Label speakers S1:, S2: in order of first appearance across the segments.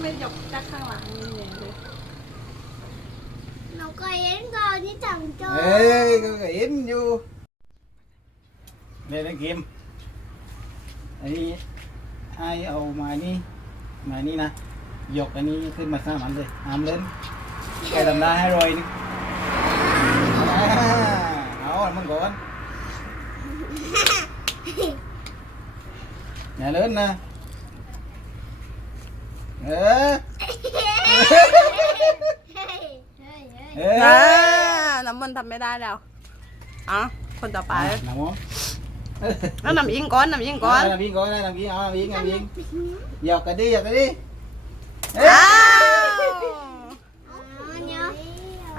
S1: ไม่ยกจากข้างหลังนี่เนี่ยเลย
S2: nó có yến con với chồng
S3: เอ้
S2: chơi
S3: ยก็เห็นอยู่เนี่นะกิมอันนี้ไอเอาไม้นี่ไม้นี่นะยกอันนี้ขึ้นมาข้างมันเลยห้ามเล่นใครทำได้ให้รอยนึงอ่าเอาอันมันก่อนอย่าเล่นนะ เออเอ
S1: อ่า
S3: อ
S1: น้ำมันทำไม่ได้แล้วอะคนต่อไป
S3: หนังมอง
S1: แล้วน้ำยิงก้อนน้ำยิงก้อน
S3: น้ำยิงก่อนน้ำยิงเอาน้ำยิงน้ำยิงหยอกกันดิหยอกกันดิเอ้
S1: อ้าวย
S2: Ờ, nhớ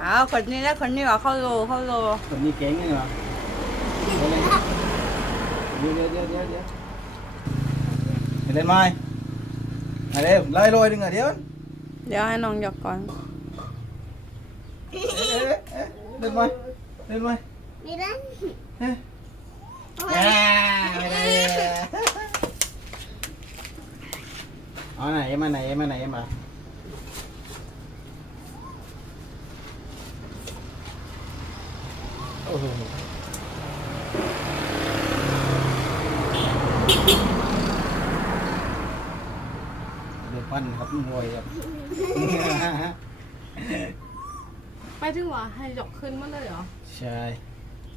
S1: อ้าวคนนี้แล้วคนนี้ว่าเข้าโลเข้าโล
S3: คนนี้เก่งนี่เหรอเดี๋ยวเดี๋ยวเดี๋ยวเดี๋ยวเดี๋ยวเล่นไม้มาเร็วไล่ลอยดึงอะเดี๋ยว
S1: เดี๋ยวให้น้องยกก่อน
S3: เอ๊ะเอ๊ะเอ๊ะเล่นไม้เล่นไม้
S2: đi đến
S3: เอ๊ะอ่าไม่ได้เอาไหนมาไหนมาไหนมาโอ้โห เดือด พันครับรวยครับ
S1: ไปถึงว่าให้ยกขึ้นมาเลยเหรอ
S3: ใช่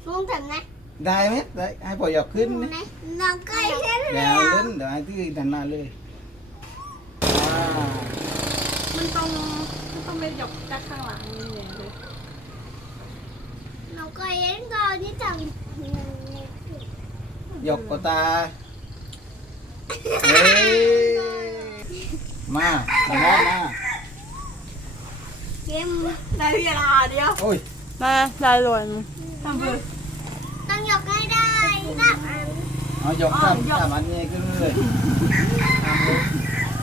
S2: xuống thằng này
S3: ได้ไหมได้ให้ปล่อยหยอกขึ้น
S2: thằng
S3: นะ
S2: này nó có yến
S3: เดี๋ยว
S2: rồi
S3: เล่นเดี๋ยวให้ที่ทันหน้าเลยอ่า
S1: มันต้องมันต้องไม่ยกจากข้างหลังนี่เนี่ยเลย
S2: nó có yến con với chồng
S3: หยอกกบตาเฮ้ย มามามามา
S2: kiếm
S1: ได้เวลาเดียว
S3: โอ้ย
S1: มาได้รวนทำเพื่อ
S2: tao nhọc cái đây đáp ăn
S3: เอาหยอกข้ามข้ามอันนี้ขึ้นเลยข้ามเลย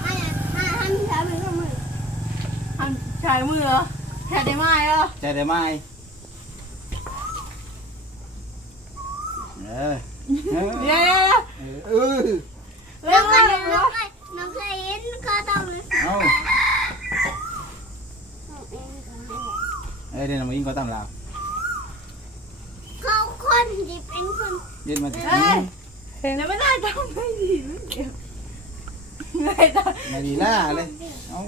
S2: hai hai hai thở mình không mình
S1: อันใช้มือเหรอใช้ได้ไหมเหรอ
S3: ใจได้ไหมเออเออ
S1: เย้
S3: เออ
S1: เร็ว
S2: nó
S1: เร็
S2: có
S1: วเร็ว
S2: nó có nó có yến có tao nữa
S3: เอาเอ้ยเดี๋ยวเรามายิงก็ตามเรา
S2: không con thì bên con
S3: ยืนมาสิ
S1: เฮ้ยเดี๋ยวไม่ได้ทำไม่ดีไม่เกี่ยวไม่ได้
S3: มาดีล่าเลยเอา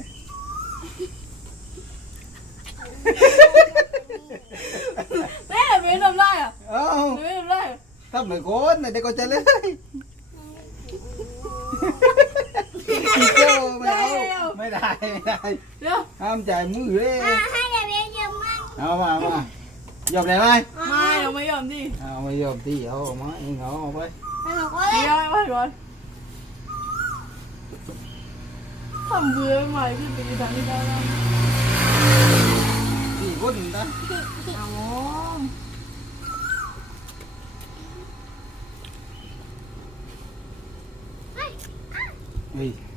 S1: แม่ไม่ทำได้อะ
S3: เอา
S1: ไม่ทำได้
S3: ทำเหมือนคนเด็กก็จะเลยอีโก้ ไม่เอาไม่ได้ไม่ได้
S1: เร็ว
S3: ห้ามจ่ายมือเลย
S2: à hai là bây giờ mang
S3: เอามาเอามายอมได้ไหม
S1: ไม่เราไม่ยอมดิ
S3: เอาไม่ยอมที่เอามาเองเอาเอาไป
S2: mà có
S1: เดี๋
S2: đấy
S1: ยวไม่ก่อนทำเบื่อใหม่ขึ้นไปทางนี้ได้แล้ว
S3: สี่คนนะ
S1: อ๋อ
S3: เฮ้ย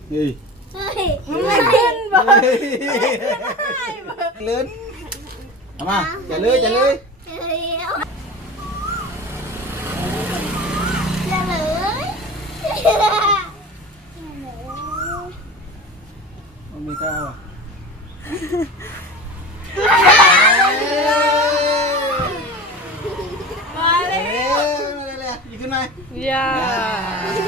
S3: เฮ้ย
S2: ơi
S1: มันไม่ขึ้นบ่
S3: เฮ้ยเลื่อนเอามาจะเลยจะเลย
S2: Hiểu. Ra lưỡi.
S3: มันมีข้าวอะ
S1: มาเลย
S3: เอ้ยมาเลยเลยอยู่ขึ้นมา
S1: อย่า
S3: อ่า